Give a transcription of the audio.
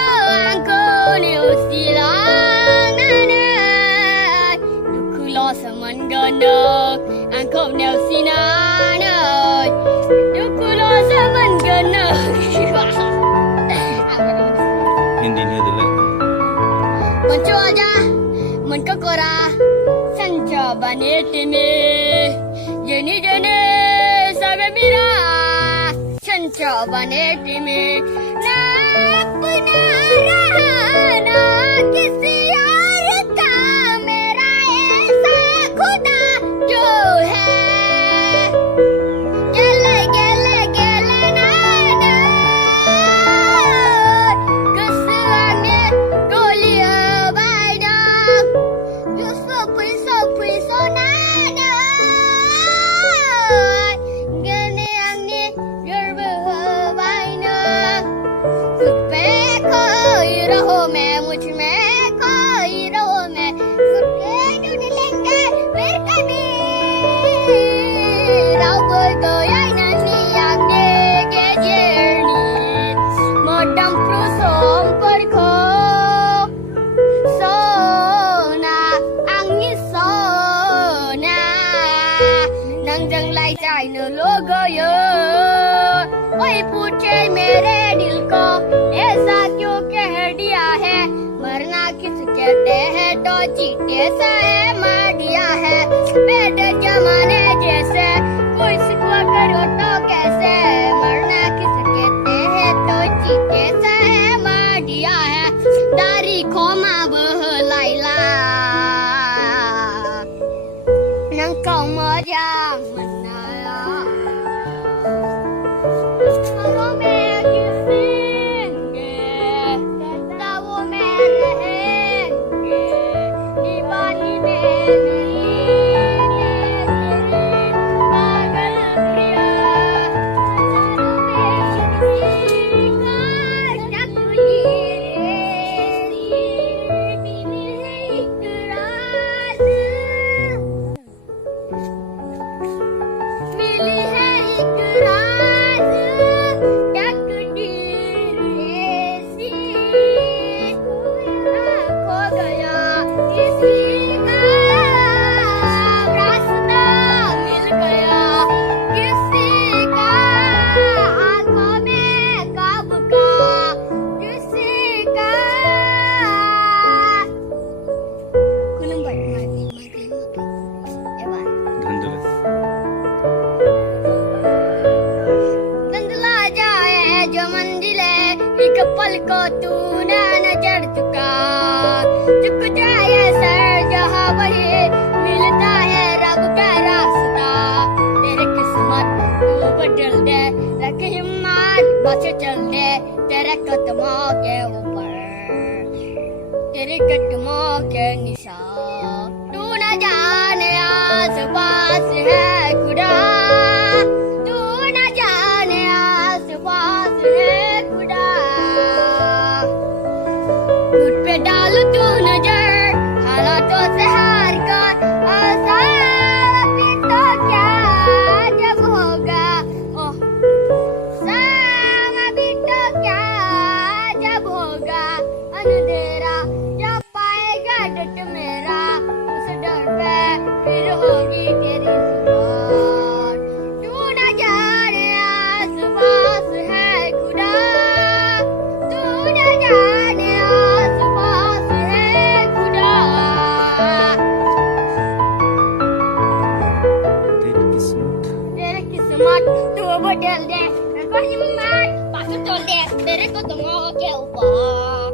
angko ni usilang nanay Duku lo saman ganak angko ni usinanay Duku lo saman ganak Hindi niya dala. Mencoba menkekora sencoba netime Jeni sabe mira sencoba netime Na penarahana kisi और का मेरा ऐसा खुदा जो है Gele gele gele nana Kesuangnya golia baidang Yusu priso nana Gene angni gerbe baina Kupe koi raho मैं मुझ में कोई रहो मैं कुत्ते ढूंढ लेंगे फिर कभी रब तो यार नहीं आगे के जर्नी मोटम प्रोसोम पर खो सोना अंगी सोना नंग जंग लाई चाय न लोगो यो कोई पूछे मेरे दिल को ऐसा क्यों कह दिया है मरना किस कहते हैं तो जीते से मार दिया है बेड जमाने जैसे कोई सिखवा करो तो कैसे मरना किस कहते हैं तो जीते से मार दिया है दारी खोमा बह लाइला नंकौ मजा मनाया हवा में किसेंगे तावों में रहेंगे दीवानी में नहीं पागल प्रिया नजारों में किसी का टकली मिली है एक रात मिली है एक रात तकदीर ऐसी खो गया किसी का रास्ता मिल गया किसी का आंखों में काब का किसी का कुलम मती एवा धंधला. धुंधला जाए जो मंजिले एक पल को तू न नजर चुका चुक जाए सर जहाँ वही मिलता है रब का रास्ता तेरे किस्मत तू बदल दे रख हिम्मत बच चल दे तेरे कदमों के ऊपर तेरे कदमों के निशान तू न जाने आस पास है खुदा तू न जाने आस पास है खुदा खुद पे डाल तू नजर हालातों से हार कर आसा भी तो क्या जब होगा ओह सामा भी तो क्या जब होगा अंधेरा जब पाएगा डट मेरा उस डर पे फिर होगी तेरी जुबान तू न जाने आस पास है खुदा तू न जाने आस पास है खुदा Terik kismet. तेरे किस्मत तू बदल दे रखो हिम्मत पास चल दे तेरे कदमों के ऊपर